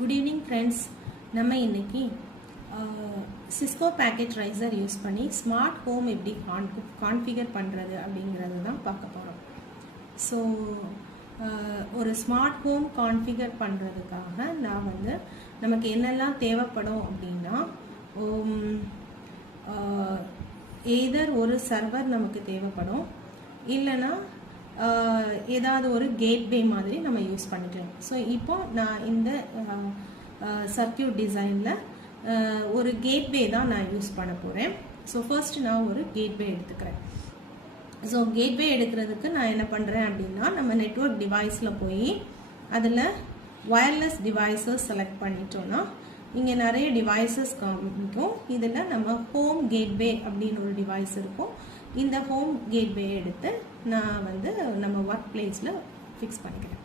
Good evening friends. நம்ம இன்னைக்கு Cisco packet tracer use பண்ணி ஸ்மார்ட் ஹோம் எப்படி கான்ஃபிகர் பண்ணுறது அப்படிங்கிறது தான் பார்க்க போகிறோம். ஸோ ஒரு ஸ்மார்ட் ஹோம் கான்ஃபிகர் பண்ணுறதுக்காக நான் நமக்கு என்னெல்லாம் தேவைப்படும் அப்படின்னா எய்தர் ஒரு சர்வர் நமக்கு தேவைப்படும், இல்லைன்னா ஏதாவது ஒரு கேட்வே மாதிரி நம்ம யூஸ் பண்ணிக்கலாம். ஸோ இப்போ நான் இந்த சர்க்கியூட் டிசைனில் ஒரு கேட்வே தான் நான் யூஸ் பண்ண போகிறேன். ஸோ ஃபர்ஸ்ட் நான் ஒரு கேட்வே எடுத்துக்கிறேன். ஸோ கேட்வே எடுக்கிறதுக்கு நான் என்ன பண்ணுறேன் அப்படின்னா, நம்ம நெட்வொர்க் டிவைஸில் போய் அதில் வயர்லெஸ் டிவைஸஸ் செலக்ட் பண்ணிட்டோன்னா இங்கே நிறைய டிவைஸஸ் காமிக்கும். இதில் நம்ம ஹோம் கேட்வே அப்படின்னு ஒரு டிவைஸ் இருக்கும். இந்த ஹோம் கேட்வே எடுத்து நான் நம்ம ஒர்க் பிளேஸில் ஃபிக்ஸ் பண்ணிக்கிறேன்.